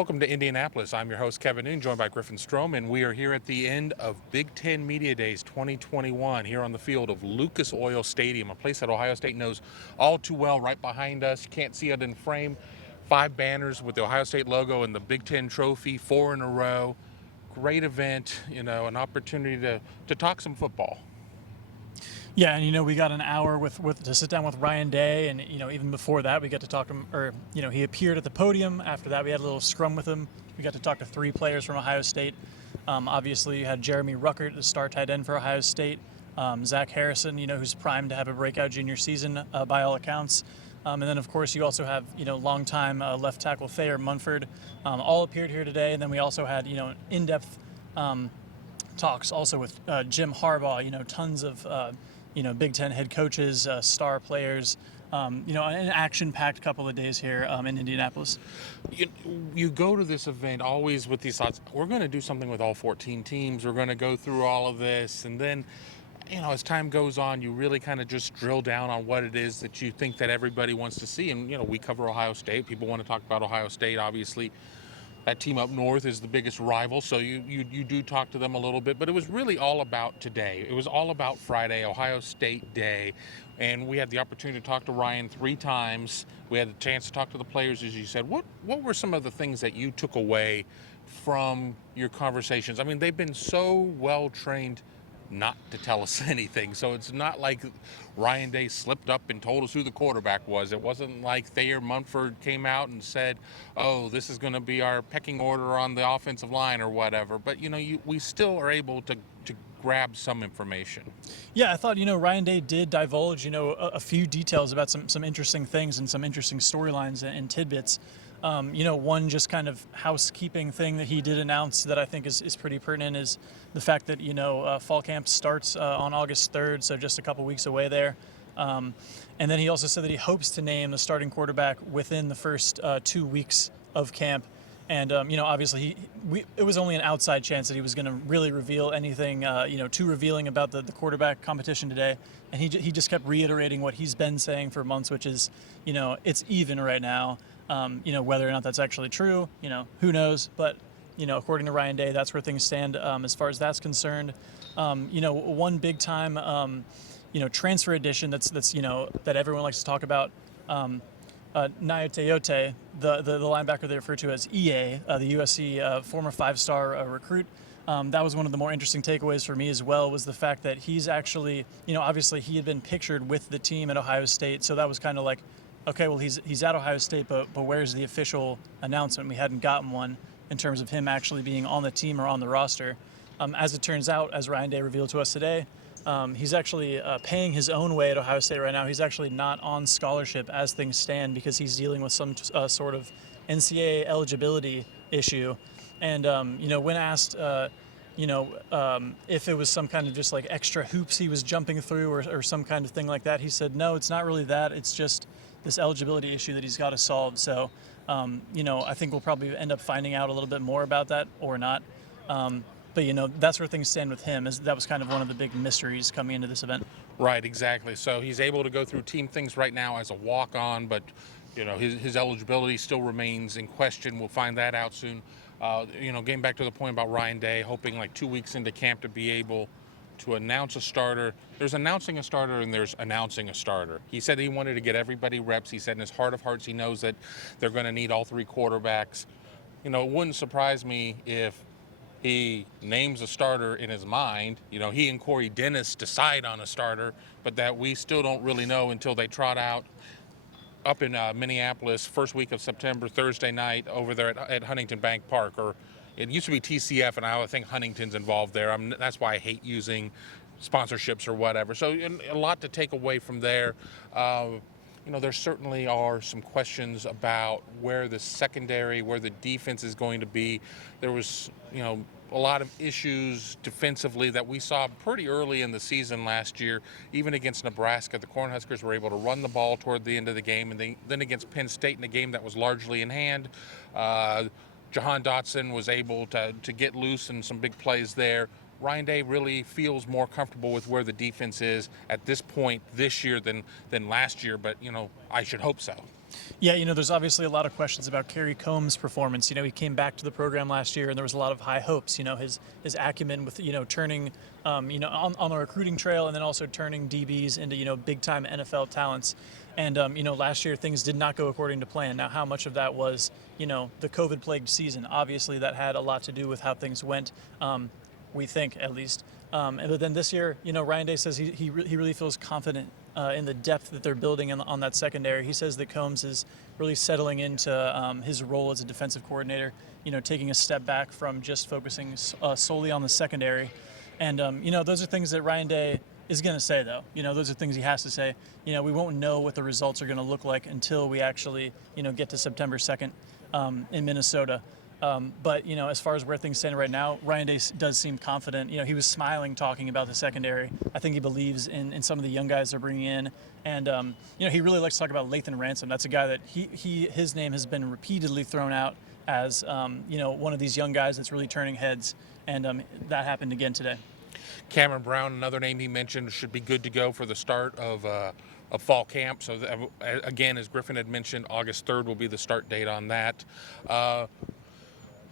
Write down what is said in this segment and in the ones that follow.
Welcome to Indianapolis. I'm your host, Kevin Noon, joined by Griffin Strom, and we are here at the end of Big Ten Media Days 2021 here on the field of Lucas Oil Stadium, a place that Ohio State knows all too well. Right behind us, you can't see it in frame, 5 banners with the Ohio State logo and the Big Ten trophy, 4 in a row. Great event, an opportunity to talk some football. Yeah, and we got an hour to sit down with Ryan Day, and even before that we got to talk to him, or he appeared at the podium. After that we had a little scrum with him. We got to talk to 3 players from Ohio State. Obviously you had Jeremy Ruckert, the star tight end for Ohio State, Zach Harrison, who's primed to have a breakout junior season by all accounts. And then, of course, you also have, longtime left tackle Thayer Munford, all appeared here today. And then we also had, in-depth talks also with Jim Harbaugh, tons of, Big Ten head coaches, star players, an action-packed couple of days here in Indianapolis. You go to this event always with these thoughts, we're going to do something with all 14 teams, we're going to go through all of this, and then as time goes on, you really kind of just drill down on what it is that you think that everybody wants to see. And, we cover Ohio State. People want to talk about Ohio State, obviously. That team up north is the biggest rival, so you do talk to them a little bit. But it was really all about today. It was all about Friday, Ohio State Day. And we had the opportunity to talk to Ryan 3 times. We had the chance to talk to the players, as you said. What were some of the things that you took away from your conversations? I mean, they've been so well-trained not to tell us anything. So it's not like Ryan Day slipped up and told us who the quarterback was. It wasn't like Thayer Munford came out and said, oh, this is going to be our pecking order on the offensive line or whatever. But, we still are able to grab some information. Yeah, I thought, Ryan Day did divulge, a few details about some interesting things and some interesting storylines and tidbits. One just kind of housekeeping thing that he did announce that I think is pretty pertinent is the fact that, fall camp starts on August 3rd, so just a couple weeks away there. And then he also said that he hopes to name the starting quarterback within the first 2 weeks of camp. And, obviously it was only an outside chance that he was going to really reveal anything, too revealing about the quarterback competition today. And he just kept reiterating what he's been saying for months, which is, it's even right now. Whether or not that's actually true, who knows? But, according to Ryan Day, that's where things stand as far as that's concerned. One big time, transfer addition that's that everyone likes to talk about. Nayote, the linebacker they refer to as EA, the USC former 5-star recruit. That was one of the more interesting takeaways for me as well, was the fact that he's actually, obviously he had been pictured with the team at Ohio State, so that was kind of like, okay, well, he's at Ohio State, but where's the official announcement? We hadn't gotten one in terms of him actually being on the team or on the roster. As it turns out, as Ryan Day revealed to us today, he's actually paying his own way at Ohio State right now. He's actually not on scholarship as things stand because he's dealing with some sort of NCAA eligibility issue. And, when asked, if it was some kind of just like extra hoops he was jumping through or some kind of thing like that, he said, no, it's not really that. It's just this eligibility issue that he's got to solve. So, I think we'll probably end up finding out a little bit more about that or not. But, that's where things stand with him. That was kind of one of the big mysteries coming into this event. Right, exactly. So he's able to go through team things right now as a walk-on, but, his eligibility still remains in question. We'll find that out soon. Getting back to the point about Ryan Day, hoping like 2 weeks into camp to be able to announce a starter. There's announcing a starter and there's announcing a starter. He said he wanted to get everybody reps. He said in his heart of hearts he knows that they're going to need all 3 quarterbacks. It wouldn't surprise me if he names a starter in his mind. He and Corey Dennis decide on a starter, but that we still don't really know until they trot out up in Minneapolis, first week of September, Thursday night, over there at Huntington Bank Park. Or it used to be TCF, and I think Huntington's involved there. That's why I hate using sponsorships or whatever. So a lot to take away from there. There certainly are some questions about where the secondary, where the defense is going to be. There was, a lot of issues defensively that we saw pretty early in the season last year. Even against Nebraska, the Cornhuskers were able to run the ball toward the end of the game. And then against Penn State in a game that was largely in hand, Jahan Dotson was able to get loose in some big plays there. Ryan Day really feels more comfortable with where the defense is at this point this year than last year, but, I should hope so. Yeah, there's obviously a lot of questions about Kerry Combs' performance. He came back to the program last year, and there was a lot of high hopes. His acumen with turning, on the recruiting trail, and then also turning DBs into big time NFL talents. And last year things did not go according to plan. Now, how much of that was the COVID plagued season? Obviously, that had a lot to do with how things went. We think, at least. But then this year, Ryan Day says he really feels confident in the depth that they're building on that secondary. He says that Combs is really settling into his role as a defensive coordinator, taking a step back from just focusing solely on the secondary. And, those are things that Ryan Day is going to say, though. Those are things he has to say. We won't know what the results are going to look like until we actually, get to September 2nd in Minnesota. But, as far as where things stand right now, Ryan Day does seem confident. He was smiling talking about the secondary. I think he believes in some of the young guys they're bringing in. And, he really likes to talk about Lathan Ransom. That's a guy that his name has been repeatedly thrown out as, one of these young guys that's really turning heads. And that happened again today. Cameron Brown, another name he mentioned, should be good to go for the start of fall camp. So, again, as Griffin had mentioned, August 3rd will be the start date on that.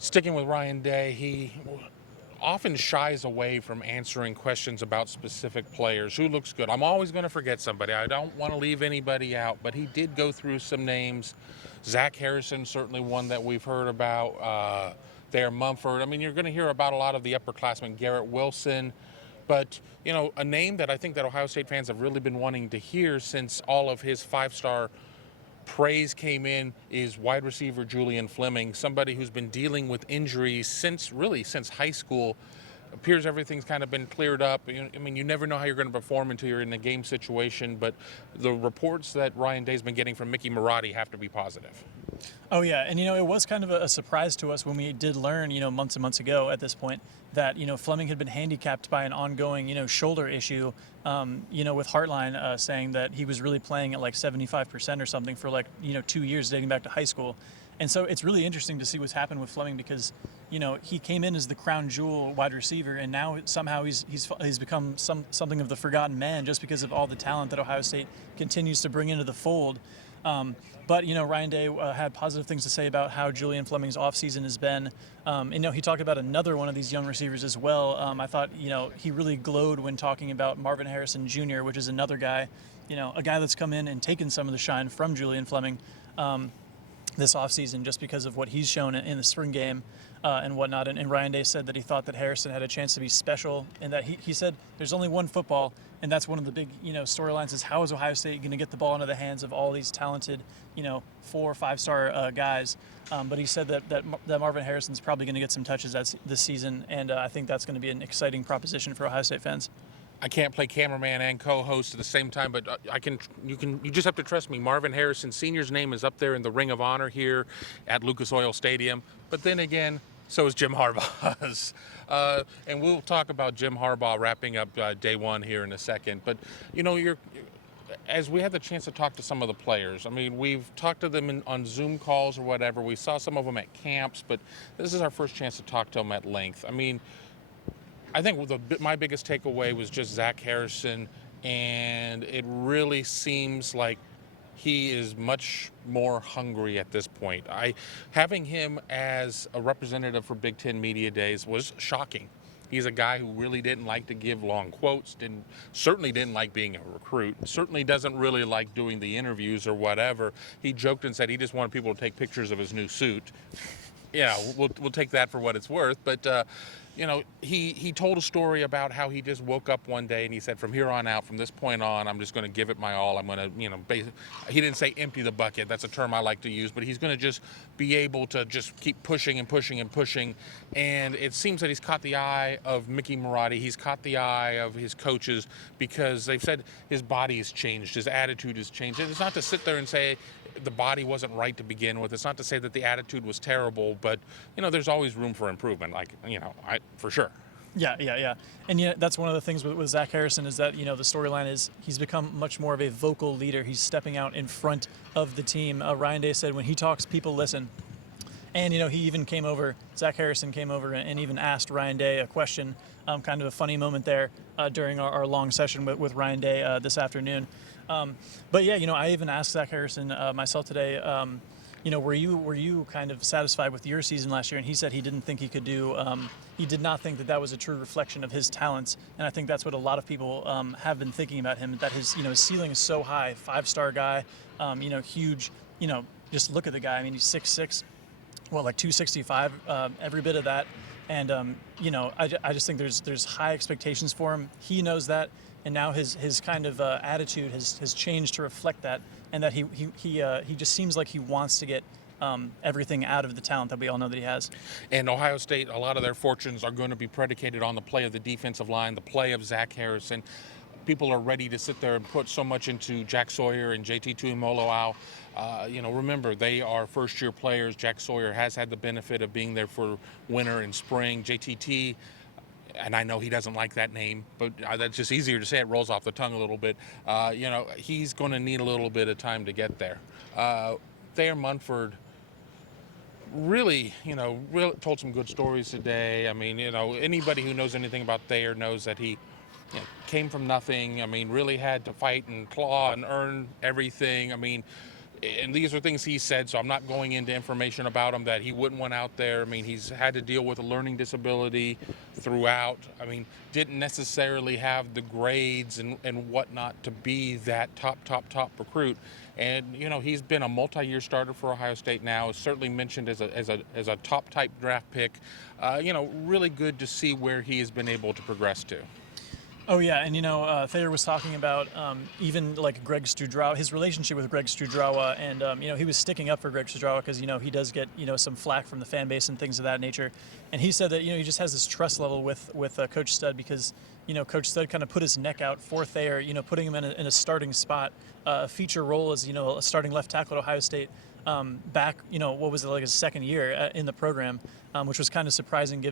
Sticking with Ryan Day, he often shies away from answering questions about specific players. Who looks good? I'm always going to forget somebody. I don't want to leave anybody out, but he did go through some names. Zach Harrison, certainly one that we've heard about. Thayer Munford. I mean, you're going to hear about a lot of the upperclassmen, Garrett Wilson. But, a name that I think that Ohio State fans have really been wanting to hear since all of his five-star praise came in is wide receiver Julian Fleming, somebody who's been dealing with injuries since high school. Appears everything's kind of been cleared up. You never know how you're going to perform until you're in a game situation, but the reports that Ryan Day's been getting from Mickey Marotti have to be positive. Oh, yeah. And, it was kind of a surprise to us when we did learn, months and months ago at this point that, Fleming had been handicapped by an ongoing, shoulder issue, with Heartline saying that he was really playing at like 75% or something for 2 years dating back to high school. And so it's really interesting to see what's happened with Fleming because, he came in as the crown jewel wide receiver, and now somehow he's become something of the forgotten man just because of all the talent that Ohio State continues to bring into the fold. But, Ryan Day had positive things to say about how Julian Fleming's offseason has been. He talked about another one of these young receivers as well. I thought, he really glowed when talking about Marvin Harrison Jr., which is another guy, a guy that's come in and taken some of the shine from Julian Fleming this offseason just because of what he's shown in the spring game and whatnot. And Ryan Day said that he thought that Harrison had a chance to be special and that he said there's only one football. And that's one of the big, storylines is how is Ohio State going to get the ball into the hands of all these talented, 4 or 5-star guys. But he said that Marvin Harrison's probably going to get some touches this season. And I think that's going to be an exciting proposition for Ohio State fans. I can't play cameraman and co-host at the same time, but you just have to trust me. Marvin Harrison Sr.'s name is up there in the Ring of Honor here at Lucas Oil Stadium. But then again, so is Jim Harbaugh's. And we'll talk about Jim Harbaugh wrapping up day one here in a second. But, as we had the chance to talk to some of the players, we've talked to them on Zoom calls or whatever. We saw some of them at camps, but this is our first chance to talk to them at length. I think my biggest takeaway was just Zach Harrison, and it really seems like he is much more hungry at this point. Having him as a representative for Big Ten Media Days was shocking. He's a guy who really didn't like to give long quotes, certainly didn't like being a recruit, certainly doesn't really like doing the interviews or whatever. He joked and said he just wanted people to take pictures of his new suit. Yeah, we'll take that for what it's worth, but he told a story about how he just woke up one day and he said, from here on out, from this point on, I'm just going to give it my all. I'm going to, he didn't say empty the bucket. That's a term I like to use, but he's going to just be able to just keep pushing and pushing and pushing. And it seems that he's caught the eye of Mickey Marotti. He's caught the eye of his coaches because they've said his body has changed. His attitude has changed. And it's not to sit there and say the body wasn't right to begin with. It's not to say that the attitude was terrible, but, there's always room for improvement, for sure. Yeah. And that's one of the things with Zach Harrison is that, the storyline is he's become much more of a vocal leader. He's stepping out in front of the team. Ryan Day said when he talks, people listen. And, he even Zach Harrison came over and even asked Ryan Day a question, kind of a funny moment there during our long session with Ryan Day this afternoon. But yeah, I even asked Zach Harrison myself today. Were you kind of satisfied with your season last year? And he said he didn't think he could do. He did not think that was a true reflection of his talents, and I think that's what a lot of people have been thinking about him. That his ceiling is so high, 5-star guy, huge. Just look at the guy. I mean, he's 6'6", like 265, every bit of that. And I just think there's high expectations for him. He knows that, and now his kind of attitude has changed to reflect that, and that he just seems like he wants to get everything out of the talent that we all know that he has. And Ohio State, a lot of their fortunes are going to be predicated on the play of the defensive line, the play of Zach Harrison. People are ready to sit there and put so much into Jack Sawyer and JT Tuimoloau. Remember, they are first-year players. Jack Sawyer has had the benefit of being there for winter and spring. JTT, and I know he doesn't like that name, but that's just easier to say. It rolls off the tongue a little bit. He's going to need a little bit of time to get there. Thayer Munford really told some good stories today. I mean, anybody who knows anything about Thayer knows that he came from nothing. I mean, really had to fight and claw and earn everything. I mean, and these are things he said, so I'm not going into information about him that he wouldn't want out there. I mean, he's had to deal with a learning disability throughout. I mean, didn't necessarily have the grades and whatnot to be that top recruit. And, he's been a multi-year starter for Ohio State now. Is certainly mentioned as a top-type draft pick. Really good to see where he has been able to progress to. Oh yeah, and Thayer was talking about even like Greg Studrawa, his relationship with Greg Studrawa, and he was sticking up for Greg Studrawa because he does get some flack from the fan base and things of that nature, and he said that he just has this trust level with Coach Stud because Coach Stud kind of put his neck out for Thayer, putting him in a starting spot, a feature role as a starting left tackle at Ohio State. Back, what was it, like his second year in the program, which was kind of surprising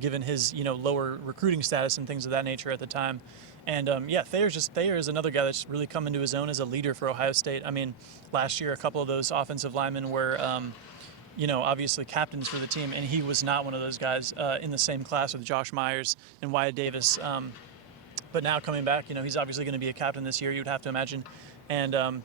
given his, lower recruiting status and things of that nature at the time. And Thayer is another guy that's really come into his own as a leader for Ohio State. I mean, last year a couple of those offensive linemen were, obviously captains for the team, and he was not one of those guys in the same class with Josh Myers and Wyatt Davis. But now coming back, he's obviously going to be a captain this year, you'd have to imagine. And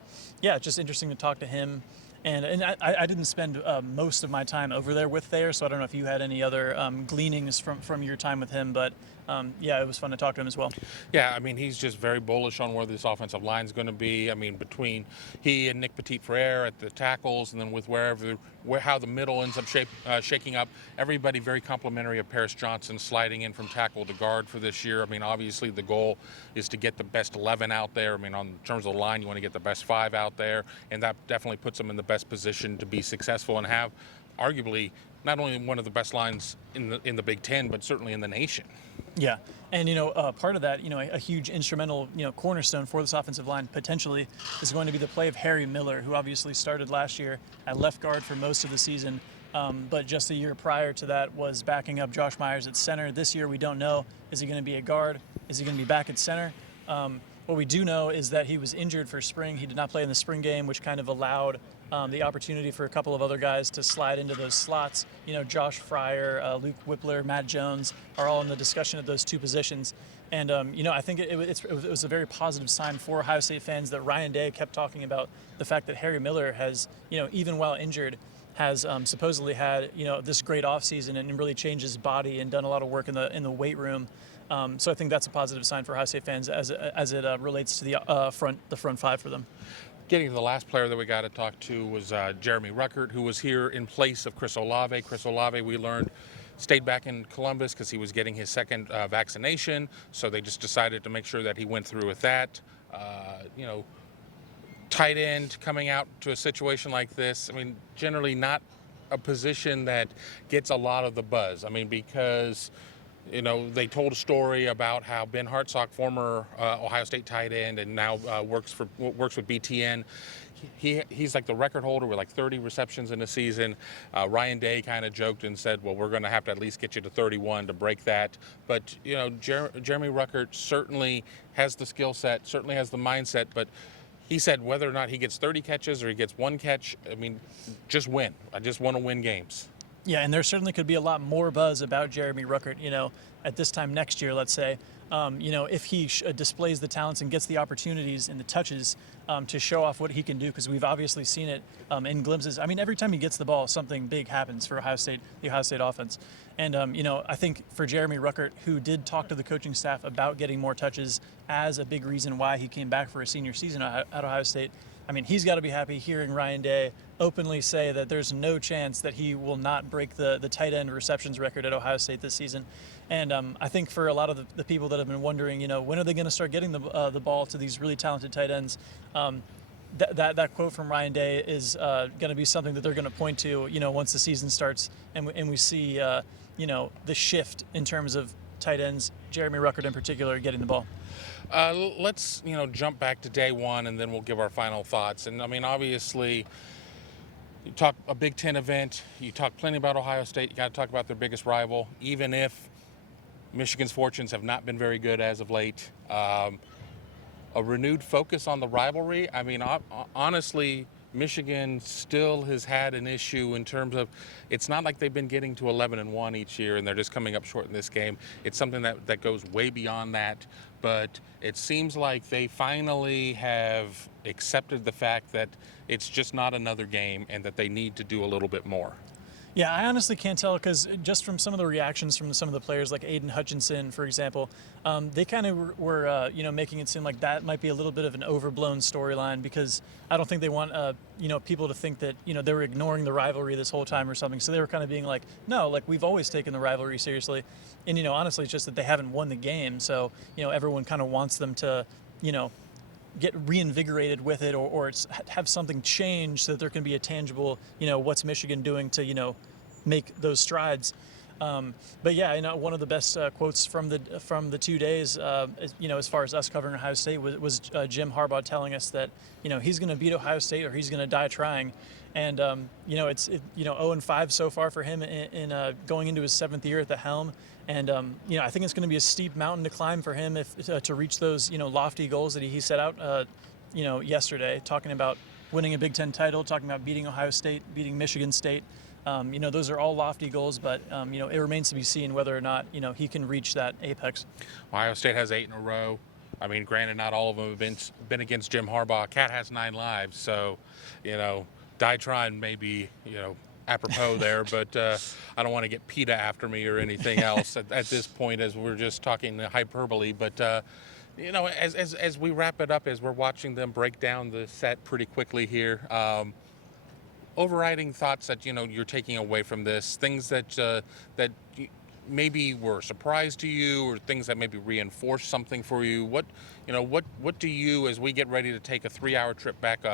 just interesting to talk to him. And I didn't spend most of my time over there with Thayer, so I don't know if you had any other gleanings from your time with him, but it was fun to talk to him as well. Yeah, I mean, he's just very bullish on where this offensive line is going to be. I mean, between he and Nick Petit-Frere at the tackles, and then with how the middle ends up shaking up, everybody very complimentary of Paris Johnson sliding in from tackle to guard for this year. I mean, obviously the goal is to get the best 11 out there. I mean, in terms of the line, you want to get the best 5 out there, and that definitely puts them in the best position to be successful and have arguably not only one of the best lines in the Big Ten, but certainly in the nation. Yeah, and part of that, a huge instrumental, cornerstone for this offensive line potentially is going to be the play of Harry Miller, who obviously started last year at left guard for most of the season, but just a year prior to that was backing up Josh Myers at center. This year we don't know, is he going to be a guard? Is he going to be back at center? What we do know is that he was injured for spring. He did not play in the spring game, which kind of allowed the opportunity for a couple of other guys to slide into those slots. Josh Fryer, Luke Whippler, Matt Jones are all in the discussion at those two positions. And, I think it was a very positive sign for Ohio State fans that Ryan Day kept talking about the fact that Harry Miller has, even while injured, has supposedly had, this great offseason and really changed his body and done a lot of work in the weight room. So I think that's a positive sign for Ohio State fans as it relates to the front 5 for them. Getting to the last player that we got to talk to was Jeremy Ruckert, who was here in place of Chris Olave. Chris Olave, we learned, stayed back in Columbus because he was getting his second vaccination, so they just decided to make sure that he went through with that. Tight end coming out to a situation like this, I mean, generally not a position that gets a lot of the buzz. I mean, because they told a story about how Ben Hartsock, former Ohio State tight end, and now works with BTN. He's like the record holder with like 30 receptions in a season. Ryan Day kind of joked and said, well, we're going to have to at least get you to 31 to break that. But, Jeremy Ruckert certainly has the skill set, certainly has the mindset, but he said whether or not he gets 30 catches or he gets 1 catch, I mean, just win. I just want to win games. Yeah, and there certainly could be a lot more buzz about Jeremy Ruckert, at this time next year, let's say. if he displays the talents and gets the opportunities and the touches to show off what he can do, because we've obviously seen it in glimpses. I mean, every time he gets the ball, something big happens for the Ohio State offense. And, I think for Jeremy Ruckert, who did talk to the coaching staff about getting more touches as a big reason why he came back for a senior season at Ohio State, I mean, he's got to be happy hearing Ryan Day openly say that there's no chance that he will not break the tight end receptions record at Ohio State this season. And I think for a lot of the people that have been wondering, when are they going to start getting the ball to these really talented tight ends, that quote from Ryan Day is going to be something that they're going to point to, once the season starts and we see, the shift in terms of tight ends, Jeremy Ruckert in particular, getting the ball. Let's jump back to day one, and then we'll give our final thoughts. And I mean, obviously, you talk a Big Ten event, you talk plenty about Ohio State. You got to talk about their biggest rival, even if Michigan's fortunes have not been very good as of late. A renewed focus on the rivalry. I mean, honestly, Michigan still has had an issue in terms of it's not like they've been getting to 11-1 each year and they're just coming up short in this game. It's something that goes way beyond that. But it seems like they finally have accepted the fact that it's just not another game and that they need to do a little bit more. Yeah, I honestly can't tell, because just from some of the reactions from some of the players, like Aiden Hutchinson, for example, they kind of were, making it seem like that might be a little bit of an overblown storyline, because I don't think they want, people to think that, they were ignoring the rivalry this whole time or something. So they were kind of being like, no, like, we've always taken the rivalry seriously. And, honestly, it's just that they haven't won the game. So, everyone kind of wants them to, get reinvigorated with it, or have something change so that there can be a tangible, what's Michigan doing to, make those strides. But yeah, one of the best quotes from the 2 days, as far as us covering Ohio State was Jim Harbaugh telling us that, he's going to beat Ohio State or he's going to die trying. And, it's 0-5 so far for him in going into his 7th year at the helm. And, I think it's going to be a steep mountain to climb for him to reach those, lofty goals that he set out, yesterday, talking about winning a Big Ten title, talking about beating Ohio State, beating Michigan State. Those are all lofty goals, but, it remains to be seen whether or not, he can reach that apex. Ohio State has 8 in a row. I mean, granted, not all of them have been against Jim Harbaugh. Cat has 9 lives, so, die trying may be, apropos there, but I don't want to get PETA after me or anything else at this point, as we're just talking hyperbole. But as we wrap it up, as we're watching them break down the set pretty quickly here, overriding thoughts that you're taking away from this, things that maybe were a surprise to you, or things that maybe reinforce something for you. What do you, as we get ready to take a 3-hour trip back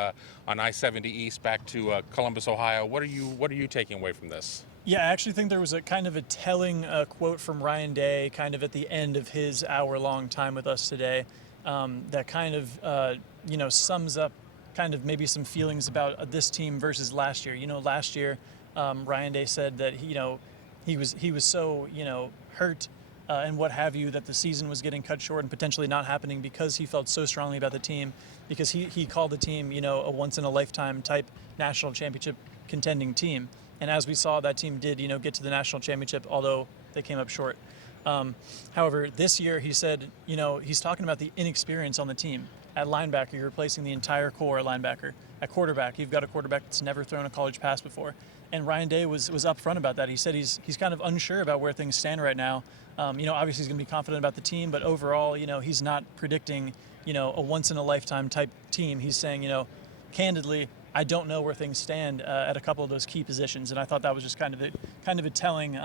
on I-70 East back to Columbus, Ohio, what are you taking away from this? Yeah, I actually think there was a kind of a telling quote from Ryan Day kind of at the end of his hour-long time with us today, that kind of sums up kind of maybe some feelings about this team versus last year. Last year, Ryan Day said that he was so hurt and what have you, that the season was getting cut short and potentially not happening because he felt so strongly about the team, because he called the team a once in a lifetime type national championship contending team. And as we saw, that team did get to the national championship, although they came up short. However, this year he said he's talking about the inexperience on the team. At linebacker, you're replacing the entire core at linebacker. At quarterback, you've got a quarterback that's never thrown a college pass before. And Ryan Day was upfront about that. He said he's kind of unsure about where things stand right now. Obviously he's going to be confident about the team, but overall, he's not predicting, a once-in-a-lifetime type team. He's saying, candidly, I don't know where things stand at a couple of those key positions. And I thought that was just kind of a telling,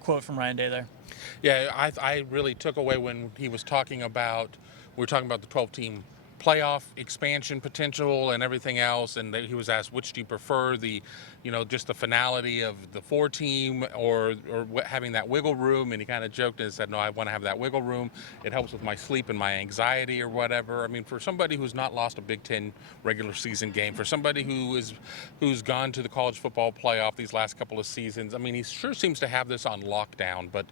quote from Ryan Day there. Yeah, I really took away when he was talking about, we were talking about the 12-team playoff expansion potential and everything else, and he was asked, which do you prefer, the just the finality of the 4-team or having that wiggle room? And he kind of joked and said, no, I want to have that wiggle room. It helps with my sleep and my anxiety or whatever. I mean, for somebody who's not lost a Big Ten regular season game, for somebody who's gone to the college football playoff these last couple of seasons, I mean, he sure seems to have this on lockdown. But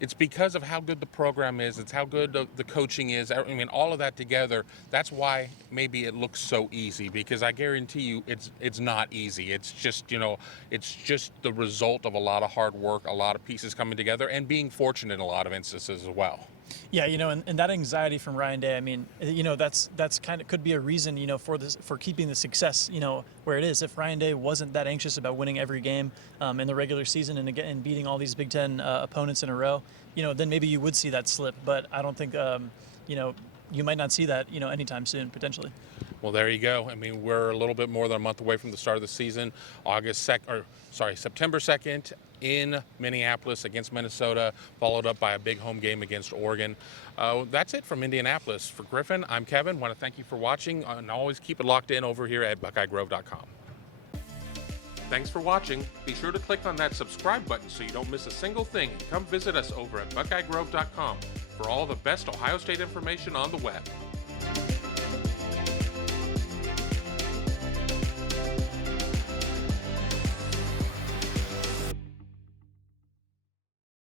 It's because of how good the program is. It's how good the coaching is. I mean, all of that together. That's why maybe it looks so easy. Because I guarantee you, it's not easy. It's just it's just the result of a lot of hard work, a lot of pieces coming together, and being fortunate in a lot of instances as well. Yeah, and that anxiety from Ryan Day, I mean, that's kind of could be a reason, for keeping the success, where it is. If Ryan Day wasn't that anxious about winning every game in the regular season and beating all these Big Ten opponents in a row, then maybe you would see that slip. But I don't think, you might not see that, anytime soon, potentially. Well, there you go. I mean, we're a little bit more than a month away from the start of the season. September 2nd in Minneapolis against Minnesota, followed up by a big home game against Oregon. That's it from Indianapolis. For Griffin, I'm Kevin. Want to thank you for watching, and always keep it locked in over here at BuckeyeGrove.com. Thanks for watching. Be sure to click on that subscribe button so you don't miss a single thing, and come visit us over at BuckeyeGrove.com for all the best Ohio State information on the web.